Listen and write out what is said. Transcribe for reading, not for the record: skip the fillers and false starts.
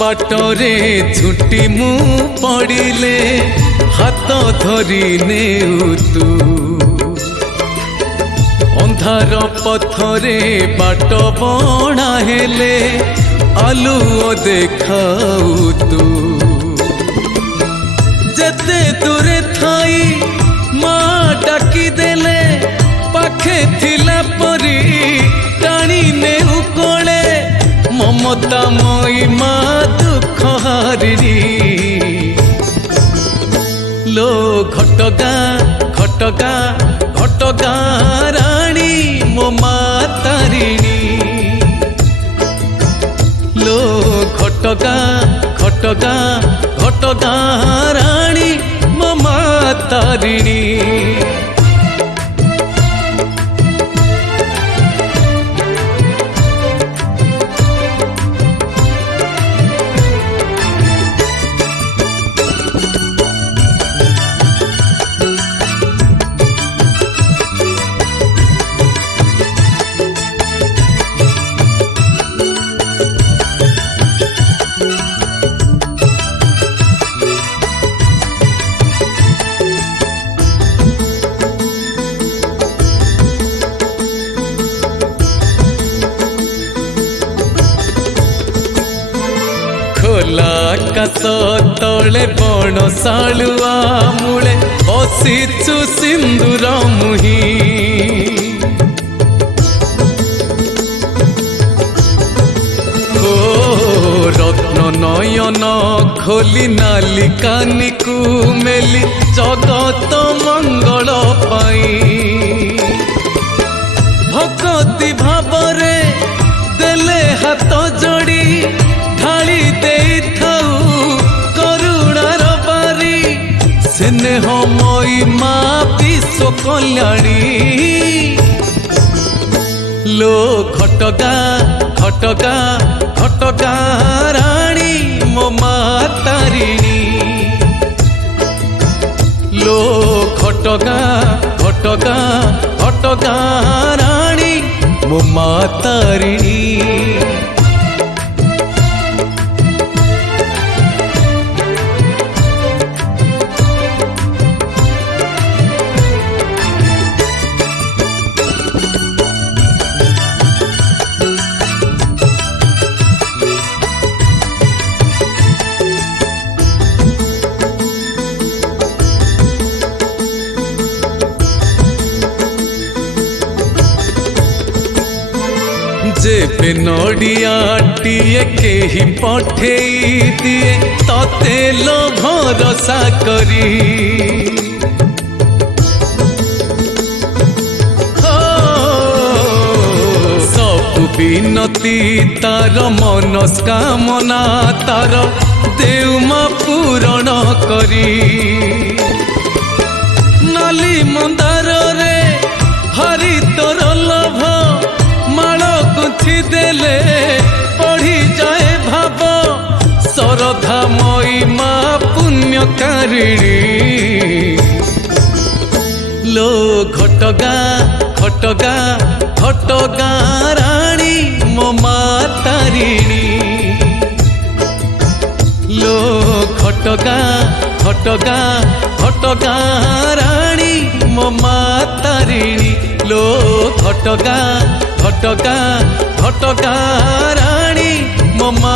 बाटरे छुटी मु पड़िले हाथ धरी नेउ तू अंधार पथरे बाट बणा हेले आलुओ देखाऊ तू जेते दूरे थाई माँ डाकी देले पाखे थिला परी टाणी नेउ कोले ममता मई माँ दुख हारिणी लो घटगा राणी मो मातारिणी लो घटगा राणी मो मातारिणी आकाश तले बण सालुआ मूले बसीचु सिंदूर मुही ओ रत्न नयन खोली नाली कानिकु मेली जगत मंगल पाई भक्ति भावरे देले हाथ जोड़ी ढाली दे करुणार बारी स्नेह मई माँ विश्व कल्याणी लो घटगा राणी मो मातारिणी लो घटगा राणी मो मातारिणी जेबे नड़ियाटिए केही पठेई दिए तते लो भरोसा करी सब विनती तार मनस्कामना तार देउमा पूरण करी नाली मंदार रे हरि तोर लभ माल गुंथी देले पढ़ी जाए भाव श्रद्धा मई माँ पुण्यकारिणी लो घटगा राणी मो मातारिणी लो घटगा राणी मो मातारिणी लो घटगा राणी मो